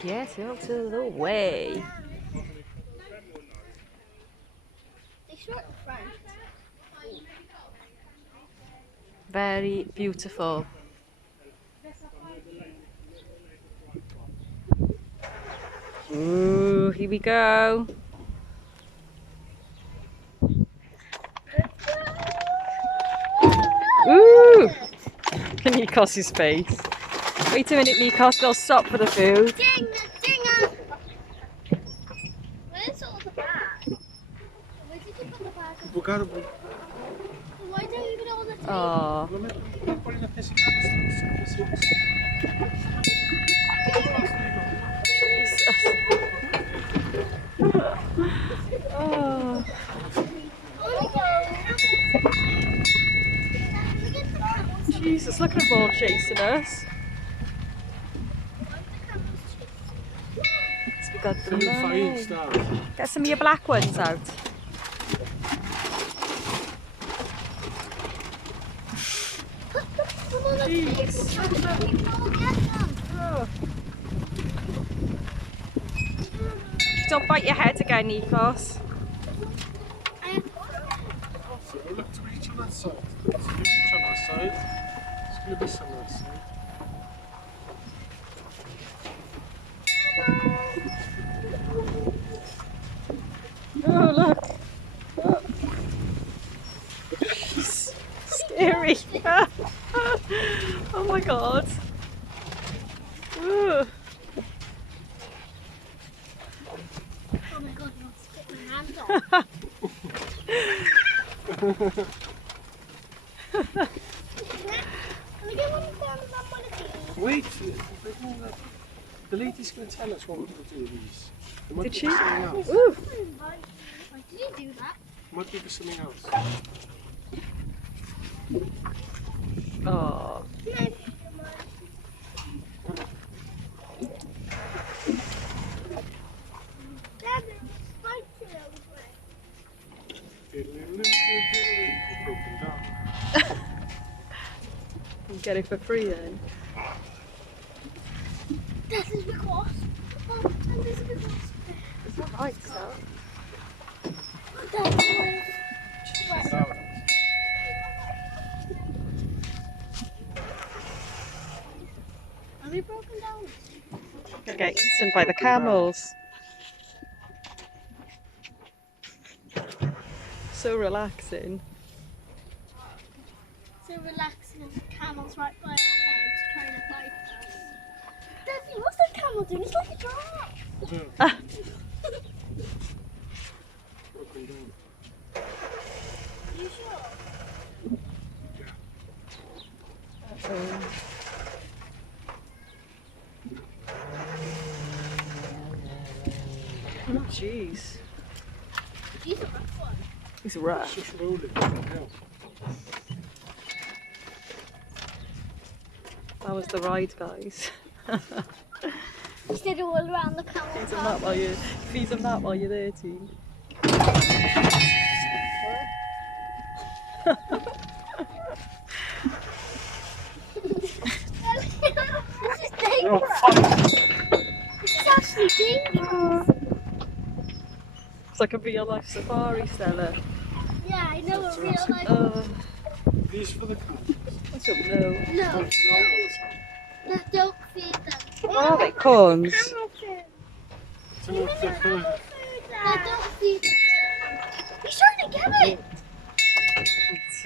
Get out of the way. Very beautiful. Ooh, here we go. Ooh! Nikos's face. Wait a minute, Nikos, they'll stop for the food. Where's all the bag? Where did you put the bag? Why don't you put it on the table? Oh. Oh. Jesus, look at them all chasing us. We got the money. Get some of your black ones out. Jeez. Oh. Don't bite your head again, Nikos. Look to each on that side. So each on that side. It's going to be some on that side. Oh, look. Oh. Scary. Oh my god. Ooh. Oh my god, I'll spit my hand off. Wait, the lady's going to tell us what we're going to do with these. Did she? Ooh. Why did you do that? Might give us something else. Oh. You get it for free then. That is because. Oh, and this is because. It's not right, so. That is. Right. Are we broken down? Gonna get eaten by the camels. So relaxing. So relaxing as the camel's right by our heads trying to bite us. Daddy, what's that camel doing? It's like a giraffe. Ah. Broken down. Are you sure? Oh jeez. He's a rough one. He's rough. It's just rolling. Yeah. That was the ride, guys. Just did it all around the camel. Feed them that while you're there, team. This is dangerous. This is actually dangerous. It's like a real life safari, Stella. Yeah, I know a real life. These for the camels. I don't know. No. No, don't feed them. What are they? Corns? Camel food. It's enough to No, don't feed them.